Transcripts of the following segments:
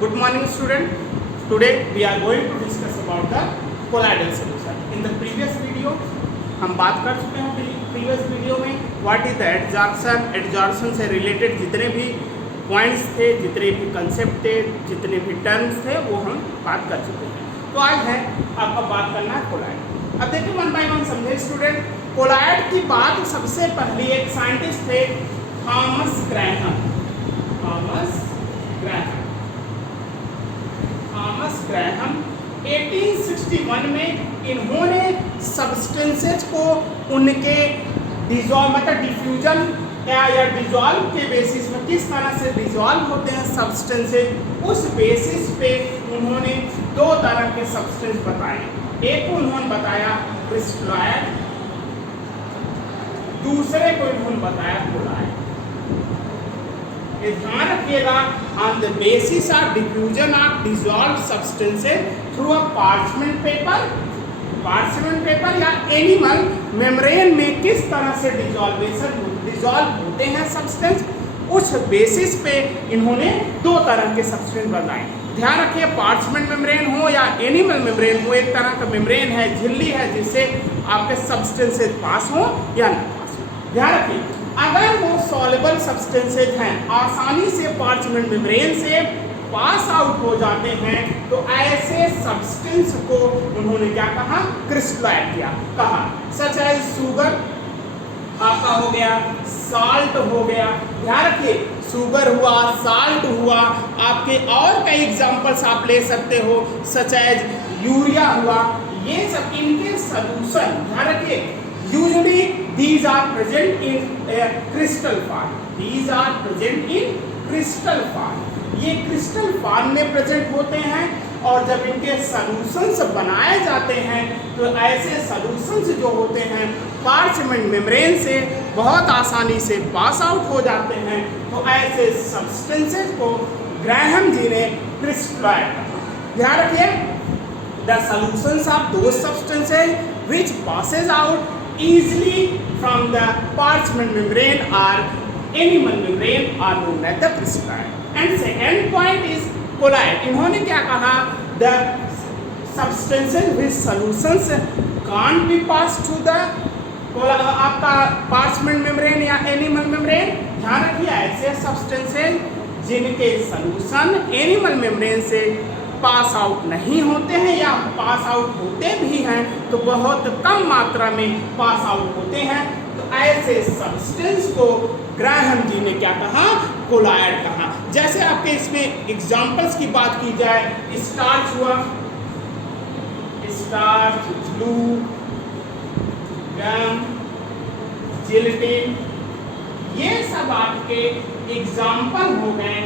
Good morning, student. Today we are going to discuss about the colloidal solution. In the previous video, हम बात कर चुके हैं previous video में what is the adsorption से related जितने भी पॉइंट्स थे, जितने भी कंसेप्ट थे, जितने भी टर्म्स थे, वो हम बात कर चुके हैं। तो आज है आपका बात करना है कोलॉइड। अब देखिए वन बाय वन समझे स्टूडेंट। कोलॉइड की बात सबसे पहले एक साइंटिस्ट थे थॉमस ग्रैहम। थॉमस ग्रैहम 1861 में इन्होंने सब्सटेंसेज को उनके डिजॉल्व मतलब डिफ्यूजन या डिजॉल्व के बेसिस में किस तरह से डिजॉल्व होते हैं सब्सटेंसेज, उस बेसिस पे उन्होंने दो तरह के सब्सटेंस बताए। एक को उन्होंने बताया क्रिस्टलॉइड, दूसरे को इन्होंने बताया कोलॉइड। ध्यान रखिएगा, on the basis of diffusion of dissolve substances through a parchment paper या एनिमल मेम्ब्रेन में किस तरह से डिजॉल्व होते हैं सब्सटेंस, उस बेसिस पे इन्होंने दो तरह के सब्सटेंस बताए। ध्यान रखिए, पार्चमेंट मेम्ब्रेन हो या एनिमल मेम्ब्रेन हो, एक तरह का मेम्ब्रेन है, झिल्ली है, जिससे आपके सब्सटेंसेज पास हो या ना पास हो। ध्यान रखिए, अगर वो सॉल्युबल सब्सटेंसेज हैं, आसानी से पार्चमेंट मेम्ब्रेन से पास आउट हो जाते हैं, तो ऐसे सब्सटेंस को उन्होंने क्या कहा, क्रिस्टलॉइड किया कहा। सच एज शुगर आपका हो गया, साल्ट हो गया। ध्यान रखिए, शुगर हुआ, साल्ट हुआ, आपके और कई एग्जांपल्स आप ले सकते हो, सच एज यूरिया हुआ, ये सब इनके सॉल्यूशन। ध्यान रखिए, usually these are present in crystal form. These are present in crystal form. ये क्रिस्टल फॉर्म में प्रेजेंट होते हैं, और जब इनके सॉल्यूशंस बनाए जाते हैं तो ऐसे सॉल्यूशंस जो होते हैं पार्चमेंट मेम्ब्रेन से बहुत आसानी से पास आउट हो जाते हैं। तो ऐसे सब्सटेंसेस को ग्रैहम जी ने क्रिस्टलॉइड कहा। ध्यान रखिए, the solutions of those substances which passes out easily from the parchment membrane or animal membrane are known as the crystalloid. And second point is colloid. इन्होंने क्या कहा, the substances with solutions can't be passed to the आपका parchment membrane या animal membrane। ध्यान रखिए, ऐसे substances जिनके solution animal membrane से पास आउट नहीं होते हैं या पास आउट होते भी हैं तो बहुत कम मात्रा में पास आउट होते हैं, तो ऐसे सब्सटेंस को ग्रैहम जी ने क्या कहा, कोलॉइड कहा। जैसे आपके इसमें एग्जांपल्स की बात की जाए, स्टार्च हुआ, स्टार्च, ग्लू, गम, जिलेटिन, ये सब आपके एग्जांपल हो गए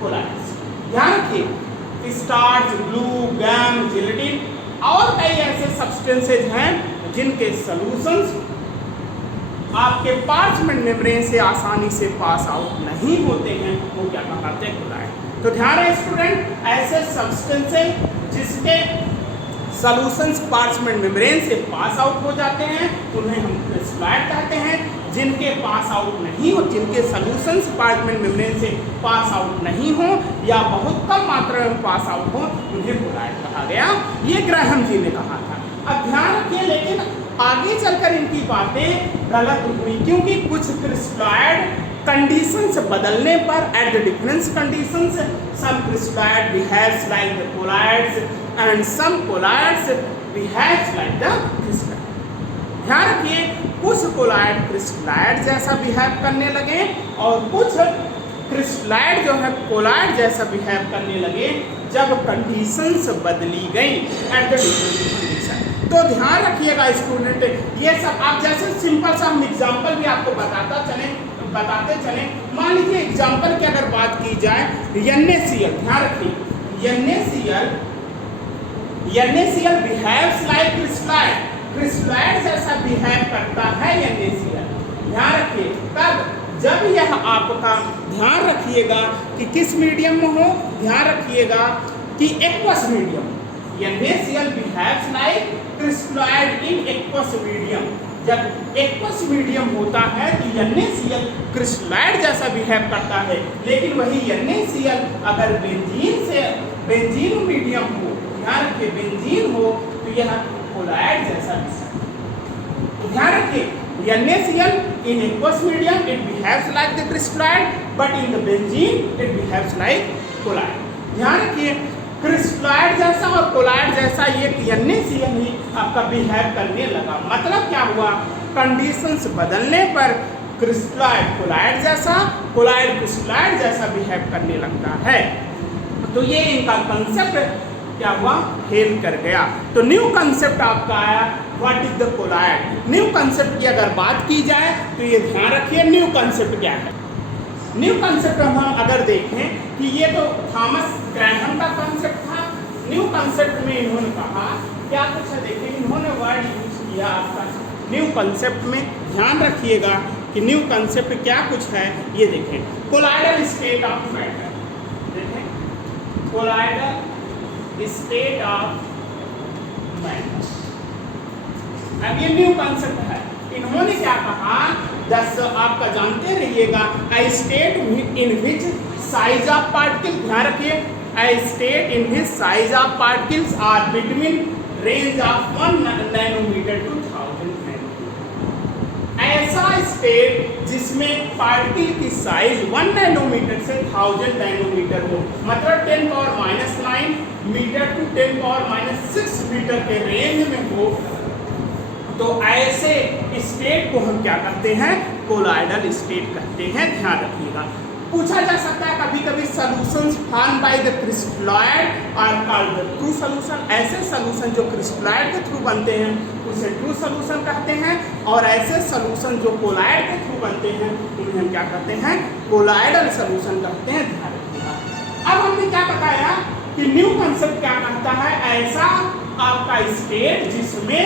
कोलॉइड। ध्यान रखिए, स्टार्च, ग्लू, गम, जिलेटिन और कई ऐसे सब्सटेंसेज हैं जिनके सॉल्यूशंस आपके पार्चमेंट मेम्ब्रेन से आसानी से पास आउट नहीं होते हैं, वो क्या कहलाते हैं, कोलॉइड। तो ध्यान रहे स्टूडेंट, ऐसे सब्सटेंसेज जिसके सॉल्यूशंस पार्चमेंट मेम्ब्रेन से पास आउट हो जाते हैं उन्हें हम क्रिस्टलॉइड कहते हैं। जिनके पास आउट नहीं हो, जिनके सॉल्यूशंस पार्चमेंट मेम्ब्रेन से पास आउट नहीं हो या बहुत कम मात्रा में पास आउट हो, उन्हें कोलॉइड कहा गया। ये ग्रैहम जी ने कहा था। अब ध्यान रखिए, लेकिन आगे चलकर इनकी बातें गलत हुई, क्योंकि कुछ क्रिस्टलॉइड कंडीशंस बदलने पर at the difference conditions some crystalloid behaves like the colloids and some colloids behaves like the crystalloid. ध्यान रखिए, कुछ कोलॉइड क्रिस्टलॉइड जैसा बिहेव करने लगे और कुछ क्रिस्टलॉइड जो है कोलॉइड जैसा बिहेव करने लगे जब कंडीशंस बदली गई एट द डिफरेंट कंडीशन। तो ध्यान रखिएगा स्टूडेंट, ये सब आप जैसे सिंपल सा हम एग्जांपल भी आपको बताते चलें। मान लीजिए एग्जांपल की अगर बात की जाए, NaCl। ध्यान रखिए, NaCl behaves like crystalloid, crystalloid जैसा बिहेव करता है NaCl। ध्यान रखिए, तब जब यह आपका ध्यान रखिएगा कि किस मीडियम में हो, ध्यान रखिएगा कि aqueous medium, NaCl behaves like crystalloid in aqueous medium। जब एक्वस मीडियम होता है तो NaCl क्रिस्टलाइड जैसा बिहेव करता है, लेकिन वही NaCl अगर बेंजीन मीडियम हो, ध्यान रखिए बेंजीन हो, तो यह कोलाइड जैसा बिहेव। तो ध्यान रखिए NaCl in aqueous medium it behaves like the crystalloid, but in the benzene it behaves like colloid। ध्यान रखिए क्रिस्टलाइड जैसा और कोलाइड जैसा ये NaCl ही आपका बिहेव करने लगा। मतलब क्या हुआ, कंडीशंस बदलने पर क्रिस्टलाइड कोलाइड जैसा, कोलाइड क्रिस्टलाइड जैसा बिहेव करने लगता है। तो ये इनका कंसेप्ट क्या हुआ, फेल कर गया। तो न्यू कंसेप्ट आपका आया, what is the colloid. New concept की अगर बात की जाए तो ये ध्यान रखिए न्यू कंसेप्ट क्या है। न्यू कंसेप्ट हम अगर देखें कि ये तो थॉमस ग्रैहम का कंसेप्ट था। न्यू कंसेप्ट में इन्होंने कहा क्या कुछ है, देखिए इन्होंने वर्ड यूज किया आपका न्यू कंसेप्ट में। ध्यान रखिएगा कि न्यू कंसेप्ट क्या कुछ है, ये देखें कोलाइडल स्टेट ऑफ मैटर, देखें कोलाइडल स्टेट ऑफ मैटर। अब ये न्यू कंसेप्ट है। इन्होंने क्या कहा, जैसे आपका जानते रहिएगा a state in which size of particles, ध्यान रखिए a state in which size of particles are between range of 1 nanometre to 1000 nanometre. ऐसा स्टेट जिसमें पार्टिकल की साइज 1 नैनोमीटर से 1000 नैनोमीटर हो, मतलब 10⁻⁹ मीटर टू 10⁻⁶ मीटर के रेंज में हो, तो ऐसे स्टेट को हम क्या कहते हैं, कोलाइडल स्टेट कहते हैं। ध्यान रखिएगा। पूछा जा सकता है कभी कभी solutions form by the crystalloid और कॉल्ड द ट्रू सॉल्यूशन। ऐसे सॉल्यूशन जो क्रिस्टलॉइड के थ्रू बनते हैं उसे ट्रू सॉल्यूशन कहते हैं, और ऐसे सॉल्यूशन जो कोलाइड के थ्रू बनते हैं उन्हें हम क्या कहते हैं, कोलाइडल सॉल्यूशन कहते हैं। ध्यान रखिएगा। अब हमने क्या बताया कि न्यू कंसेप्ट क्या कहता है, ऐसा आपका स्टेट जिसमें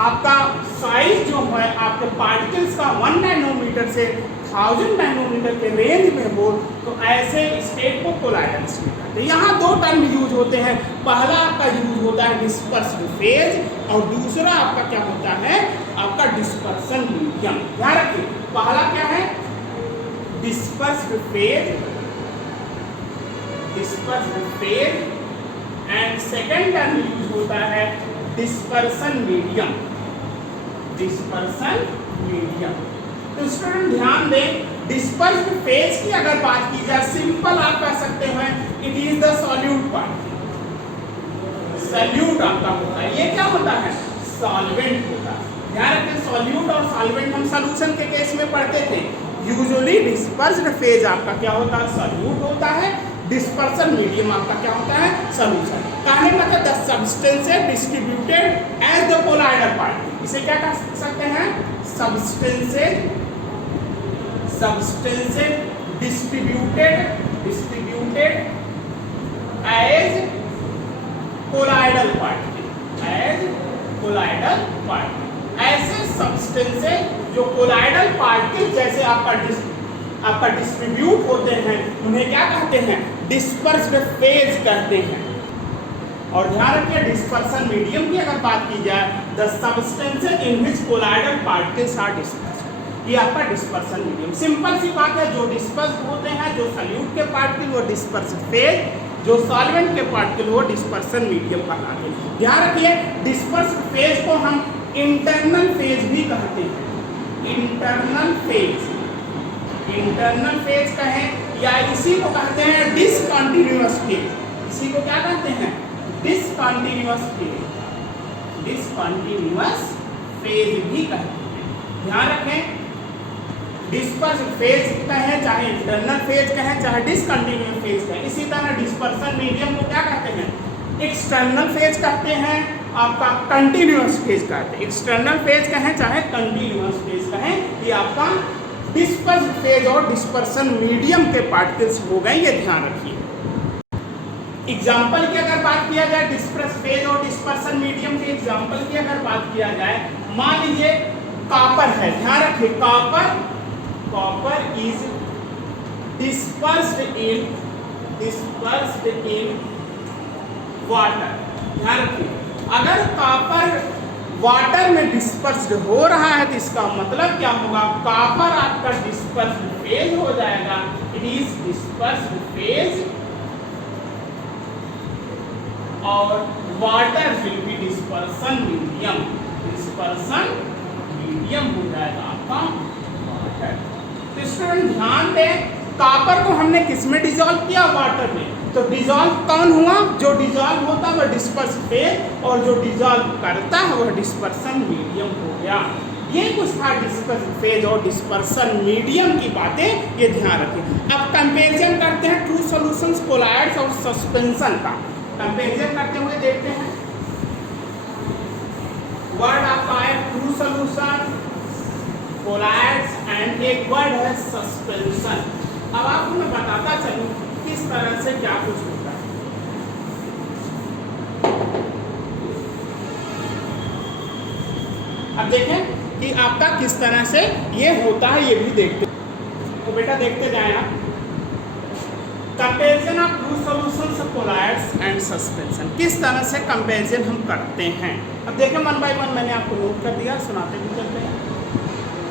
आपका साइज जो है आपके पार्टिकल्स का 1 नैनोमीटर से 1000 नैनोमीटर के रेंज में हो, तो ऐसे स्टेट को कोलाइडल स्टेट कहते हैं। यहाँ दो टर्म यूज होते हैं। पहला आपका यूज होता है डिस्पर्स्ड फेज, और दूसरा आपका क्या होता है, आपका डिस्पर्सन मीडियम। ध्यान रखिए पहला क्या है, dispersed phase, dispersed phase, and second term use होता है डिस्पर्सन मीडियम, डिस्पर्सन मीडियम। तो स्टूडेंट ध्यान दें, डिस्पर्स्ड फेज की अगर बात की जाए, सिंपल आप कह सकते हैं it is the solute part. Solute आपका होता है, ये क्या होता है, सॉल्वेंट होता है। ध्यान रखें सॉल्यूट और सॉल्वेंट हम सॉल्यूशन के केस में पढ़ते थे। यूजुअली डिस्पर्स्ड फेज आपका क्या होता है, सॉल्यूट होता है। डिस्पर्सन मीडियम आपका क्या होता है, सॉल्यूशन। कहने का मतलब the substance distributed as the colloidal particle. इसे क्या कह सकते हैं, substance distributed as colloidal particle, as colloidal particle. ऐसे सब्सटेंस जो कोलाइडल पार्टिकल जैसे आपका डिस्ट्रीब्यूट होते हैं उन्हें क्या कहते हैं, डिस्पर्स्ड फेज कहते हैं। और ध्यान रखिए डिस्पर्सन मीडियम की अगर बात की जाए, the substances in which colloidal particles are dispersed, ये आपका डिस्पर्सन मीडियम। सिंपल सी बात है, जो डिस्पर्स्ड होते हैं, जो सॉल्यूट के पार्टिकल वो डिस्पर्स्ड फेज, जो सॉल्वेंट के पार्टिकल वो डिस्पर्सन मीडियम कहलाते हैं। ध्यान रखिए डिस्पर्स्ड फेज को हम इंटरनल फेज भी कहते हैं। इंटरनल फेज, इंटरनल फेज कहें या इसी को कहते हैं डिसकंटिन्यूअस फेज। इसी को क्या कहते हैं, डिसकंटिन्यूअस फेज, डिसकंटिन्यूअस फेज भी कहते हैं। ध्यान रखें डिस्पर्स्ड फेज कहें, चाहे इंटरनल फेज कहें, चाहे डिसकंटिन्यूअस फेज कहें। इसी तरह डिस्पर्सन मीडियम को क्या कहते हैं, एक्सटर्नल फेज कहते हैं, आपका कंटिन्यूअस फेज कहते हैं। एक्सटर्नल फेज कहें चाहे कंटिन्यूअस फेज कहें, ये आपका डिस्पर्स्ड फेज और डिस्पर्सन मीडियम के पार्टिकल्स हो गए, ये ध्यान रखिए। एग्जाम्पल की अगर बात किया जाए डिस्पर्स्ड फेज और डिस्पर्सन मीडियम के एग्जाम्पल की अगर बात किया जाए, मान लीजिए कॉपर है। ध्यान रखिए copper is dispersed in water. ध्यान रखिए अगर कॉपर वाटर में डिस्पर्स्ड हो रहा है तो इसका मतलब क्या होगा, कॉपर आपका डिस्पर्स्ड फेज हो जाएगा, इट इज डिस्पर्स्ड फेज, और water will be dispersion medium, dispersion medium हो जाएगा आपका वाटर। तो स्टूडेंट ध्यान दें, कॉपर को हमने किस में डिसॉल्व किया, वाटर में। तो डिसॉल्व कौन हुआ, जो डिसॉल्व होता है वह डिस्पर्स फेज, और जो डिसॉल्व करता है वह डिस्पर्सन मीडियम हो गया। ये कुछ था डिस्पर्स फेज और डिस्पर्सन मीडियम की बातें, ये ध्यान रखें। अब कंपैरिजन करते हैं ट्रू सॉल्यूशंस, कोलॉइड्स और सस्पेंशन का कंपैरिजन करते हुए देखते हैं। वर्ड आपका है ट्रू सॉल्यूशन, कोलॉइड्स एंड एक वर्ड है सस्पेंशन। अब आपको मैं बताता चलूं किस तरह से क्या कुछ होता है। अब देखें कि आपका किस तरह से ये होता है, ये भी देखते हैं। तो बेटा देखते जाएं आप। Comparison of true solutions, colloids and suspension, किस तरह से कंपैरिजन हम करते हैं। अब देखें वन बाय वन मैंने आपको नोट कर दिया, सुनाते भी चलते हैं।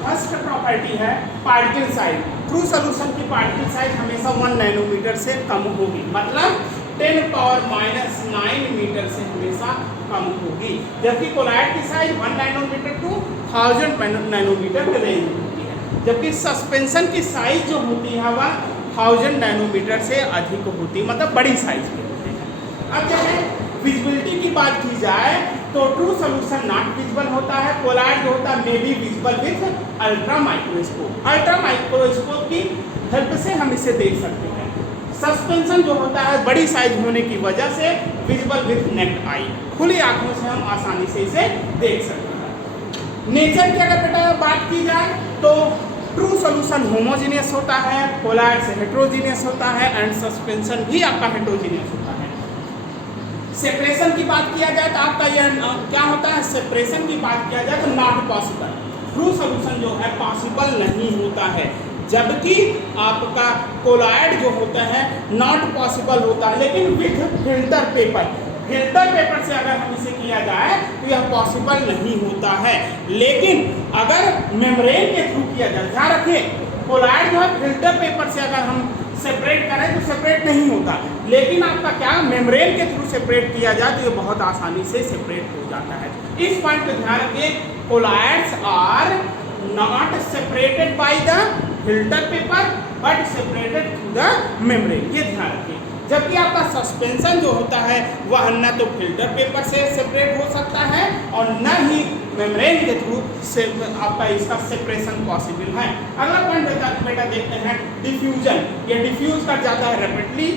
फर्स्ट प्रॉपर्टी है पार्टिकल साइज। ट्रू सॉल्यूशन की पार्टिकल साइज हमेशा 1 नैनोमीटर से कम होगी, मतलब 10⁻⁹ मीटर से हमेशा कम होगी, जबकि कोलॉइड की साइज 1 नैनोमीटर टू 1000 नैनोमीटर के रेंज में होती है, जबकि सस्पेंशन की साइज जो होती है वह 1000 नैनोमीटर से अधिक होती है, मतलब बड़ी साइज की होती है। अब जब विजिबिलिटी की बात की जाए तो ट्रू सॉल्यूशन नॉट विजिबल होता है, कोलॉइड जो होता है may be visible with ultra microscope. Ultra microscope की हेल्प से हम इसे देख सकते हैं। सस्पेंशन जो होता है बड़ी साइज होने की वजह से विजिबल विथ नेक्ड आई, खुली आंखों से हम आसानी से इसे देख सकते हैं। नेचर की अगर बेटा बात की जाए तो ट्रू सॉल्यूशन होमोजीनियस होता है, कोलॉइड से हेट्रोजीनियस होता है, एंड सस्पेंशन भी आपका हेट्रोजीनियस होता है। सेपरेशन की बात किया जाए तो आपका यह क्या होता है, सेपरेशन की बात किया जाए तो नॉट पॉसिबल, ट्रू सॉल्यूशन जो है पॉसिबल नहीं होता है, जबकि आपका कोलॉइड जो होता है नॉट पॉसिबल होता है, लेकिन with filter paper, filter paper से अगर हम इसे किया जाए तो यह पॉसिबल नहीं होता है। लेकिन अगर मेम्ब्रेन के थ्रू किया जाए, ध्यान रखिए कोलॉइड जो है फिल्टर पेपर से अगर हम सेपरेट करें तो सेपरेट नहीं होता, लेकिन आपका क्या मेम्ब्रेन के थ्रू सेपरेट किया जाए तो ये बहुत आसानी से सेपरेट हो जाता है। इस पॉइंट पे ध्यान रखिए, colloids are not separated by the filter paper but separated through the membrane, ये ध्यान रखिए। जबकि आपका सस्पेंशन जो होता है वह न तो फिल्टर पेपर से सेपरेट हो सकता है और न ही मेम्ब्रेन के थ्रू से आपका इसका सेपरेशन पॉसिबल है। अगला पॉइंट बेटा देखते हैं डिफ्यूजन। ये डिफ्यूज कर जाता है रैपिडली,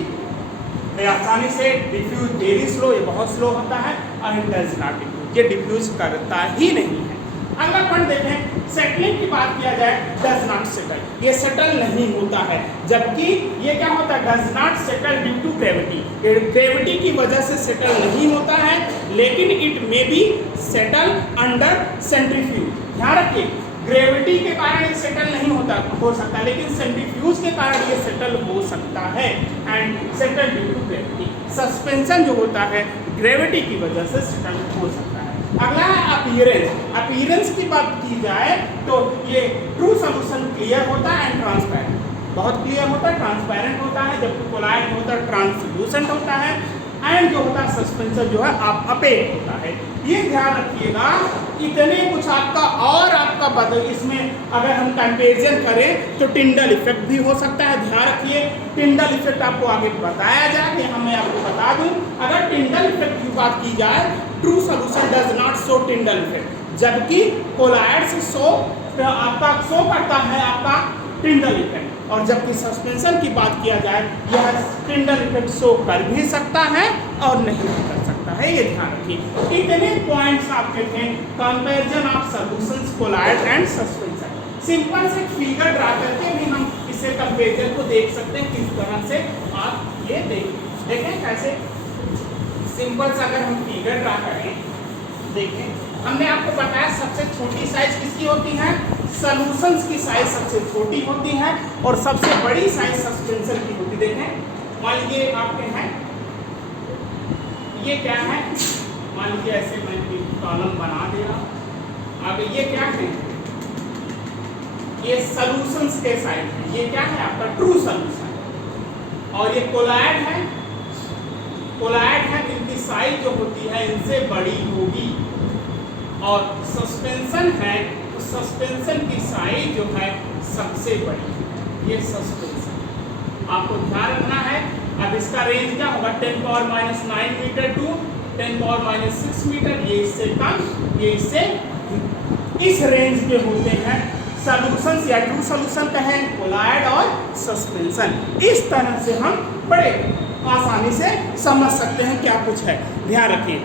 आसानी से, डिफ्यूज वेरी स्लो, ये बहुत स्लो होता है, और इट डज नॉट डिफ्यूज, ये डिफ्यूज करता ही नहीं है। अगला पॉइंट देखें, सेटलिंग की बात किया जाए, डज नॉट सेटल, ये सेटल नहीं होता है, जबकि ये क्या होता है, does not settle due to gravity, gravity की वजह से सेटल नहीं होता है, लेकिन it may be settle under centrifuge. ध्यान रखिए ग्रेविटी के कारण ये सेटल नहीं हो सकता, लेकिन सेंट्रीफ्यूज के कारण ये सेटल हो सकता है, and settle due to gravity. Suspension जो होता है ग्रेविटी की वजह से सेटल हो सकता है। अगला है अपीयरेंस। अपीयरेंस की बात की जाए तो ये ट्रू सॉल्यूशन क्लियर होता है एंड ट्रांसपेरेंट, बहुत क्लियर होता है, ट्रांसपेरेंट होता है, जबकि कोलॉइड होता है ट्रांसलूसेंट होता है, एंड जो होता है सस्पेंशन जो है आप अपेक होता है। ये ध्यान रखिएगा, इतने कुछ आपका और आपका बदल, इसमें अगर हम कंपेरिजन करें तो टिंडल इफेक्ट भी हो सकता है। ध्यान रखिए टिंडल इफेक्ट आपको आगे बताया जाए, कि मैं आपको बता दूं, अगर टिंडल इफेक्ट की बात की जाए true solution does not show Tyndall effect, जबकि कोलॉइड्स शो आपका शो करता है आपका टिंडल इफेक्ट, और जबकि सस्पेंशन की बात किया जाए यह टिंडल इफेक्ट शो कर भी सकता है और नहीं भी कर सकता है, ये ध्यान रखिए। इतने पॉइंट्स आपके थे comparison of solutions, colloid and suspension. Simple से फिगर ड्रा करके भी हम इसे कंपैरिजन को देख सकते हैं, किस तरह से आप ये देखें कैसे सिंपल से अगर हम फिगर ड्रा करें, देखें हमने आपको बताया सबसे छोटी साइज किसकी होती है, सॉल्यूशंस की साइज सबसे छोटी होती है, और सबसे बड़ी साइज सस्पेंशन की होती है। देखें मान लीजिए आपके हैं, ये क्या है, मान लीजिए ऐसे मैं कॉलम बना दे रहा हूँ। अब ये क्या है, ये सॉल्यूशंस के साइड है, ये क्या है आपका ट्रू सॉल्यूशन, और ये कोलाइड है, कोलाइड है इनकी साइज जो होती है इनसे बड़ी होगी, और सस्पेंशन है तो सस्पेंशन की साइज जो है सबसे बड़ी है, ये सस्पेंशन आपको ध्यान रखना है। अब इसका रेंज क्या होगा 10⁻⁹ मीटर टू 10⁻⁶ मीटर, ये इससे कम, ये इससे, इस रेंज के होते हैं सॉल्यूशंस या ट्रू सॉल्यूशन कहें, कोलाइड और सस्पेंशन। इस तरह से हम बड़े आसानी से समझ सकते हैं क्या कुछ है, ध्यान रखिए।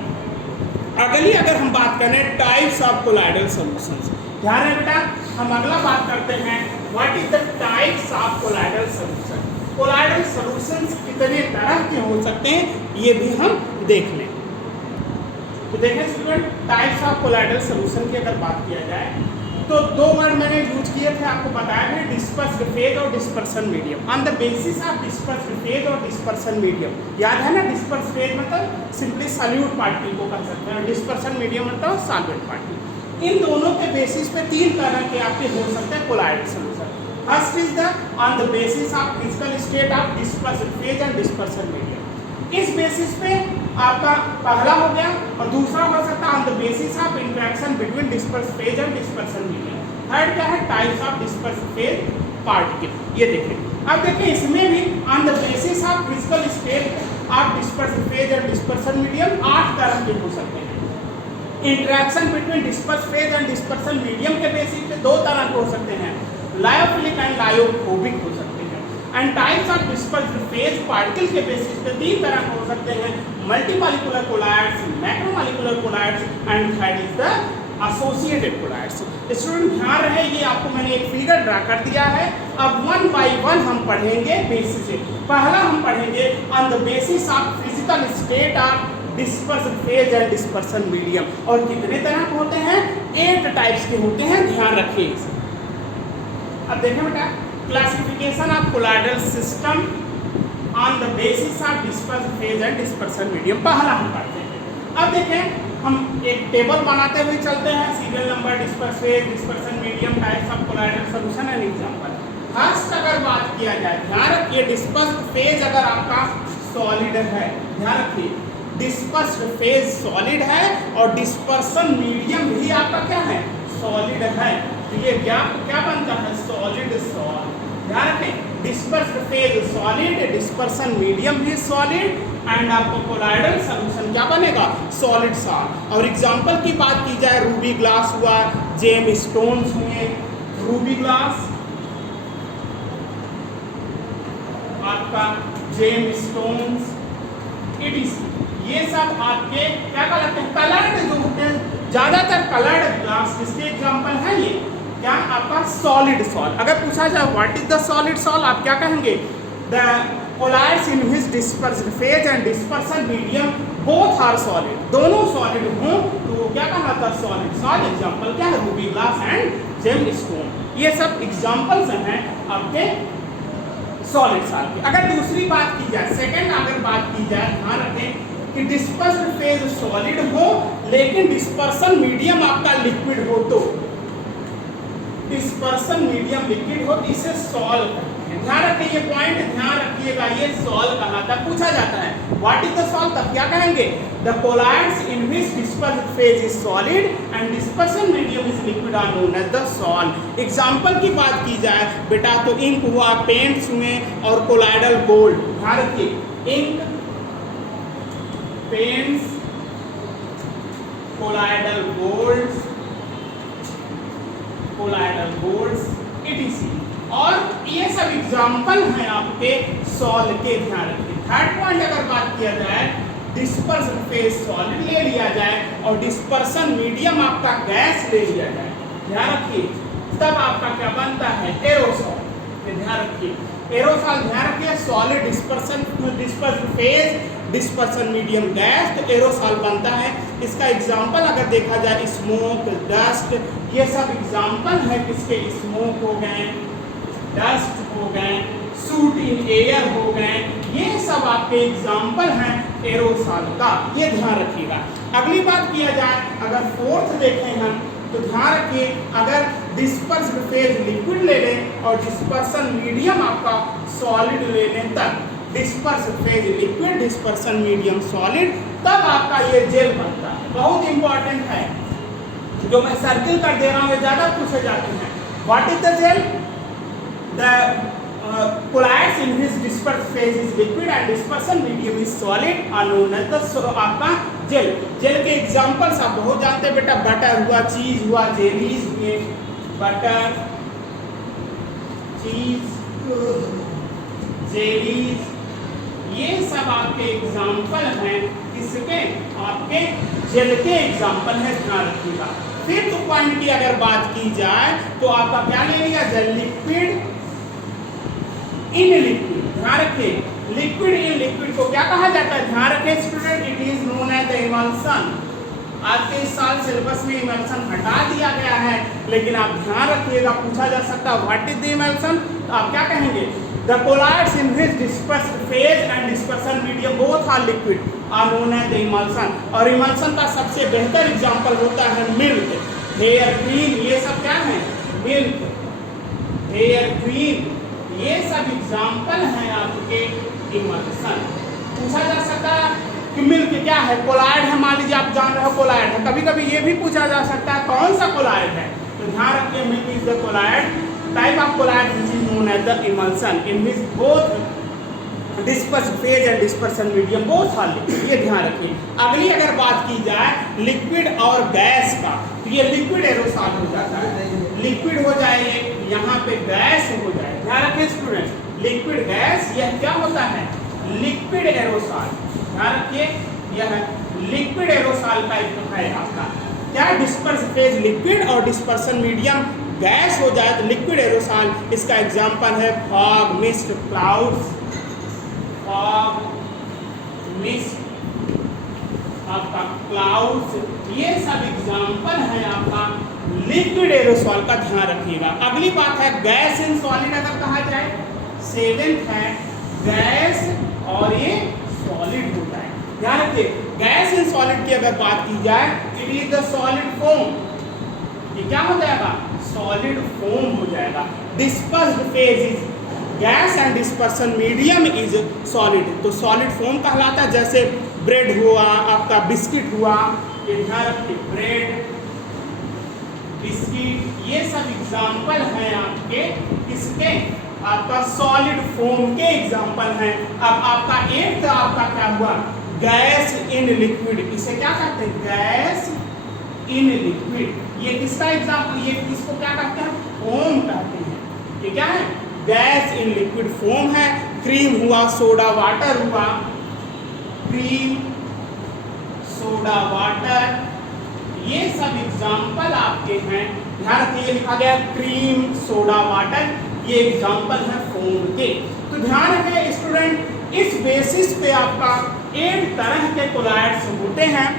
अगली अगर हम बात करें टाइप्स ऑफ कोलाइडल सॉल्यूशंस, ध्यान है बेटा, हम अगला बात करते हैं what is the types of colloidal solution. Colloidal solutions कितने तरह के हो सकते हैं ये भी हम देख लें। तो देखें student, types of colloidal solution की अगर बात किया जाए तो दो वर्ड मैंने यूज किए थे, आपको बताया है डिस्पर्स्ड फेज और dispersion medium. On the basis of dispersed phase और डिस्पर्सन मीडियम, याद है ना, डिस्पर्स्ड फेज मतलब सिंपली सॉल्यूट पार्टिकल को कर सकते हैं, डिस्पर्सन मीडियम मतलब सॉल्वेंट पार्टिकल। इन दोनों के बेसिस पे तीन तरह के आपके हो सकते हैं colloidal solution. First is the on the basis of physical state of dispersed phase and dispersion medium. इस बेसिस पे आपका पहला हो गया, और दूसरा हो सकता है on the basis of interaction between dispersed phase and dispersion medium. Third क्या है, types of dispersed phase particle. ये देखें, अब देखें इसमें भी on the basis of physical state of dispersed phase and dispersion medium 8 तरह के हो सकते हैं। Interaction between dispersed phase and dispersion medium के बेसिस पे 2 तरह के हो सकते हैं, लायोफिलिक एंड लायोफोबिक हो सकते हैं। And types of dispersed phase particle के बेसिस पे 3 तरह के हो सकते हैं, multimolecular colloids, macromolecular colloids, and third is the associated colloids. Student ध्यान रहे, ये आपको मैंने एक फिगर ड्रा कर दिया है। अब 1 बाय 1 हम पढ़ेंगे बेसिस से। पहला हम पढ़ेंगे on the basis of physical state of dispersed phase and dispersion medium, और कितने तरह के होते हैं, 8 टाइप्स के होते हैं, ध्यान रखिए इसे। अब देखें बेटा, classification of colloidal system on the basis of dispersed phase and dispersion medium, पहला हम पढ़ते हैं। अब देखें, हम एक टेबल बनाते हुए चलते हैं, serial number, dispersed phase, dispersion medium, types of colloidal solution and example. First अगर बात किया जाए, ध्यान रखिए, डिस्पर्स्ड फेज अगर आपका सॉलिड है, ध्यान रखिए, डिस्पर्स्ड फेज सॉलिड है और डिस्पर्सन मीडियम भी आपका क्या है, सॉलिड है, तो ये क्या बनता है, सॉलिड सॉल्ट। ध्यान रखें, dispersed phase solid, dispersion medium भी सॉलिड, एंड आपको कोलाइडल सॉल्यूशन क्या बनेगा, सॉलिड सॉल्ट। और एग्जांपल की बात की जाए, रूबी ग्लास हुआ, जेम स्टोन्स हुए, रूबी ग्लास आपका, जेम स्टोन्स, ETC, ये सब आपके क्या कहलाते हैं, कलर्ड जो होते हैं, ज्यादातर कलर्ड ग्लास किसके एग्जांपल है, ये क्या आपका सॉलिड सॉल्ट। अगर पूछा जाए what is the solid sol, आप क्या कहेंगे, the colloids in which dispersed phase and dispersion medium both are solid, दोनों सॉलिड हों तो वो क्या कहलाता है, सॉलिड सॉल्ट। एग्जांपल क्या है, ruby glass and gemstone, ये सब एग्जांपल्स हैं आपके सॉलिड सॉल्ट की। अगर दूसरी बात की जाए, सेकंड अगर बात की जाए, ध्यान रखें कि डिस्पर्स्ड फेज सॉलिड हो लेकिन डिस्पर्सन मीडियम आपका लिक्विड हो, तो डिस्पर्सन मीडियम लिक्विड हो, इसे सॉल्व करते हैं। ध्यान रखिए, ये पॉइंट ध्यान रखिएगा, ये सॉल्व कहलाता है। पूछा जाता है व्हाट इज द सॉल्व, तब क्या कहेंगे, the colloids in which dispersed phase is solid and dispersion medium is liquid are known as the sol. Example की बात की जाए बेटा, तो इंक हुआ, पेंट्स हुए, और कोलाइडल गोल्ड। ध्यान रखिए, ink, paints, colloidal golds, colloidal golds, ETC, और ये सब एग्जांपल हैं आपके सॉल्व के, ध्यान रखिए। थर्ड पॉइंट अगर बात किया जाए, डिस्पर्स्ड फेज सॉलिड ले लिया जाए और डिस्पर्सन मीडियम आपका गैस ले लिया जाए, ध्यान रखिए, तब आपका क्या बनता है, एरोसॉल। ध्यान रखिए, एरोसॉल, ध्यान रखिए, solid dispersion, dispersed phase, dispersion medium gas, तो एरोसॉल बनता है। इसका एग्जांपल अगर देखा जाए, स्मोक, डस्ट, ये सब एग्जांपल है किसके, स्मोक हो गए, डस्ट हो गए, सूट इन एयर हो गए, ये सब आपके एग्जांपल हैं एरोसॉल का, ये ध्यान रखिएगा। अगली बात किया जाए, अगर फोर्थ देखें हम तो ध्यान रखिए, अगर डिस्पर्स्ड फेज लिक्विड ले लें और डिस्पर्सन मीडियम आपका सॉलिड ले लें, तब dispersed phase liquid, dispersion medium solid, तब आपका ये जेल बनता है। बहुत इंपॉर्टेंट है, जो मैं सर्किल कर दे रहा हूँ ज्यादा पूछे जाते हैं। What is the gel? The colloids in which dispersed phase is liquid and dispersion medium is solid are known as the आपका जेल। जेल के एग्जांपल्स आप बहुत जानते हैं बेटा, बटर हुआ, चीज हुआ, जेलीज हुए, बटर, चीज, जेलीज, ये सब आपके एग्जांपल हैं। किसके? आपके जेल के एग्जांपल है, ध्यान रखिएगा। फिर तो क्वांटिटी अगर बात की जाए तो आपका क्या ले लिया? जेल लिक्विड इन लिक्विड, ध्यान रखिए, लिक्विड इन लिक्विड को क्या कहा जाता है? ध्यान रखिए student, it is known as the emulsion. आज के इस साल सिलेबस में इमल्सन हटा दिया गया है, लेकिन आप ध्यान रखिएगा, पूछा जा सकता है व्हाट इज द इमल्सन, तो आप क्या कहेंगे? The colloids in which dispersed phase and dispersion medium both are liquid are known as the emulsion। और इमल्सन का सबसे बेहतर एग्जांपल होता है मिल्क, हेयर क्रीम, ये सब क्या है? मिल्क, हेयर क्रीम, ये सब एग्जाम्पल हैं आपके इमल्सन। पूछा जा सकता है कि मिल्क क्या है? कोलाइड है, मान लीजिए आप जान रहे हो कोलाइड है। कभी कभी ये भी पूछा जा सकता है कौन सा कोलाइड है, तो ध्यान रखिए milk is the colloid, type of colloid which is known as the emulsion in which both dispersed phase and dispersion medium both are liquid, ये ध्यान रखिए। अगली अगर बात की जाए लिक्विड और गैस का, तो ये लिक्विड एरोसॉल हो जाता है, लिक्विड हो जाए, यहाँ पे गैस हो जाए, ध्यान रखिए स्टूडेंट, लिक्विड गैस, यह क्या होता है? लिक्विड एरोसॉल, ध्यान रखिए, यह लिक्विड एरोसॉल टाइप है आपका। क्या? डिस्पर्स फेज लिक्विड और डिस्पर्सन मीडियम गैस हो जाए तो लिक्विड एरोसॉल। इसका एग्जांपल है fog, mist, clouds, fog, mist, आपका क्लाउड्स, ये सब एग्जांपल है आपका लिक्विड एरोसॉल का, ध्यान रखिएगा। अगली बात है गैस इन सॉलिड अगर कहा जाए, सेवेंथ है गैस और ये सॉलिड होता है, ध्यान रखिए। गैस इन सॉलिड की अगर बात की जाए, it is the solid foam, ये क्या हो जाएगा? सॉलिड फोम हो जाएगा। Dispersed phase is gas and dispersion medium is solid, तो सॉलिड फोम कहलाता है। जैसे ब्रेड हुआ, आपका बिस्किट हुआ, ये ध्यान रखिए, ब्रेड, बिस्किट, ये सब एग्जाम्पल हैं आपके किसके? आपका सॉलिड फोम के एग्जाम्पल हैं। अब आपका एक तो आपका क्या हुआ? गैस इन लिक्विड, इसे क्या कहते हैं? गैस इन लिक्विड, ये किसका एग्जाम्पल? ये किसको क्या कहते हैं? फोम कहते हैं। ये क्या है? गैस इन लिक्विड फोम है। क्रीम हुआ, सोडा वाटर हुआ, क्रीम, सोडा वाटर, ये सब एग्जाम्पल आपके हैं। ध्यान रखिए, लिखा गया क्रीम, सोडा वाटर, ये एग्जाम्पल है फोम के। तो ध्यान रखिए स्टूडेंट, इस बेसिस पे आपका 8 तरह के कोलाइड्स होते हैं।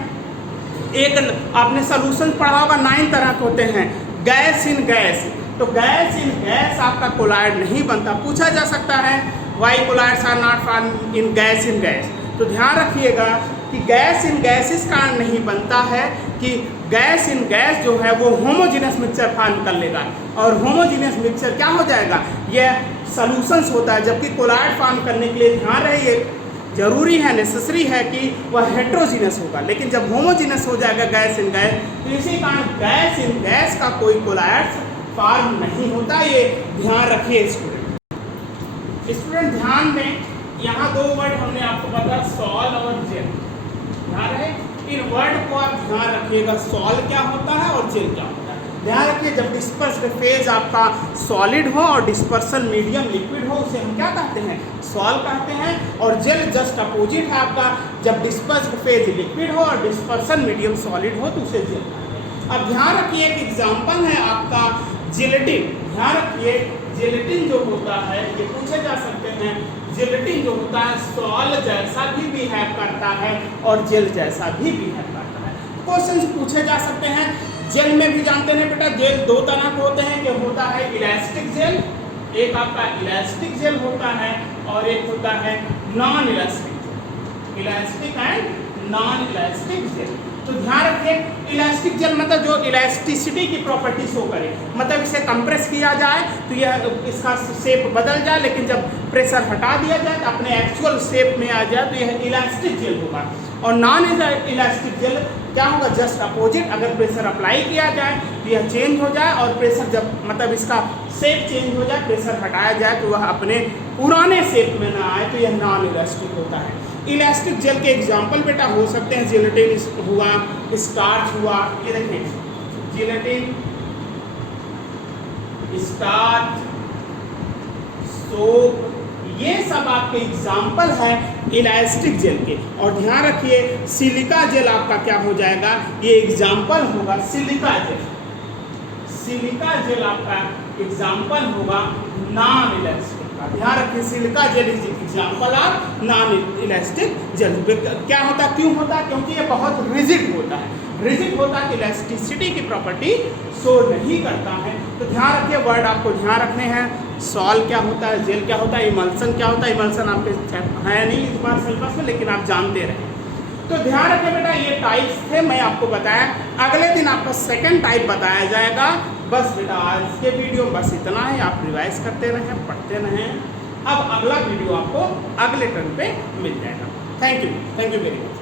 एक आपने सॉल्यूशन पढ़ा होगा, 9 तरह के होते हैं। गैस इन गैस, तो गैस इन गैस आपका कोलाइड नहीं बनता। पूछा जा सकता है why colloids are not found in gas in gas, तो ध्यान रखिएगा कि गैस इन गैस इस कारण नहीं बनता है कि गैस इन गैस जो है वो होमोजीनियस मिक्सचर फॉर्म कर लेगा, और होमोजीनियस मिक्सचर क्या हो जाएगा? यह सॉल्यूशंस होता है। जबकि कोलाइड फॉर्म करने के लिए ध्यान रहे, जरूरी है, नेसेसरी है कि वह हेट्रोजीनियस होगा। लेकिन जब होमोजीनियस हो जाएगा गैस इन गैस, तो इसी कारण गैस इन गैस का कोई कोलाइड फॉर्म नहीं होता। ये ध्यान रखिए स्टूडेंट ध्यान दें, यहाँ 2 वर्ड हमने आपको बताया, सॉल और जेल। ध्यान रहे, इन वर्ड को आप ध्यान रखिएगा, सॉल क्या होता है और जेल क्या होता है। ध्यान रखिए, जब डिस्पर्स्ड फेज आपका सॉलिड हो और डिस्पर्सन मीडियम लिक्विड हो, उसे हम क्या कहते हैं? सॉल कहते हैं। और जेल जस्ट अपोजिट है आपका, जब डिस्पर्स्ड फेज लिक्विड हो और डिस्पर्सन मीडियम सॉलिड हो तो उसे जेल कहते हैं। अब ध्यान रखिए, एक एग्जाम्पल है आपका जिलेटिन। ध्यान रखिए, जिलेटिन जो होता है, ये पूछे जा सकते हैं, जिलेटिन जो होता है सॉल जैसा भी बिहेव करता है और जेल जैसा भी बिहेव करता है। क्वेश्चन पूछे जा सकते हैं। जेल में भी जानते हैं बेटा, जेल 2 तरह के होते हैं, कि होता है इलास्टिक जेल, एक आपका इलास्टिक जेल होता है और एक होता है non elastic gel. Elastic and non elastic gel. तो ध्यान रखिए, इलास्टिक जेल मतलब जो इलास्टिसिटी की प्रॉपर्टी शो करे, मतलब इसे कंप्रेस किया जाए तो यह इसका शेप बदल जाए, लेकिन जब प्रेशर हटा दिया जाए तो अपने एक्चुअल शेप में आ जाए तो यह इलास्टिक जेल होगा। और नॉन इलास्टिक जेल क्या होगा, जस्ट अपोजिट, अगर प्रेशर अप्लाई किया जाए तो यह चेंज हो जाए, और प्रेशर जब मतलब इसका शेप चेंज हो जाए, प्रेशर हटाया जाए तो वह अपने पुराने शेप में ना आए, तो यह नॉन इलास्टिक होता है। इलास्टिक जेल के एग्जाम्पल बेटा हो सकते हैं जिलेटिन हुआ, स्टार्च हुआ, ये देखिए जिलेटिन, स्टार्च, सोप, ये सब आपके एग्जाम्पल है इलास्टिक जेल के। और ध्यान रखिए सिलिका जेल आपका क्या हो जाएगा, ये एग्जाम्पल होगा सिलिका जेल। सिलिका जेल आपका एग्जाम्पल होगा नॉन इलास्टिक का। ध्यान रखिए silica gel is example of non elastic gel. क्या होता, क्यों होता, क्योंकि ये बहुत रिजिड होता है। रिजिड होता है, इलास्टिसिटी की प्रॉपर्टी शो नहीं करता है। तो ध्यान रखिए वर्ड आपको ध्यान रखने हैं, सॉल क्या होता है, जेल क्या होता है, इमल्सन क्या होता है। इमल्सन आपके है नहीं इस बार सिलेबस में, लेकिन आप जानते रहे। तो ध्यान रखें बेटा, ये टाइप्स थे, मैं आपको बताया। अगले दिन आपका सेकंड टाइप बताया जाएगा। बस बेटा आज के वीडियो बस इतना है, आप रिवाइज करते रहें, पढ़ते रहें। अब अगला वीडियो आपको अगले टर्न पे मिल जाएगा। Thank you very much.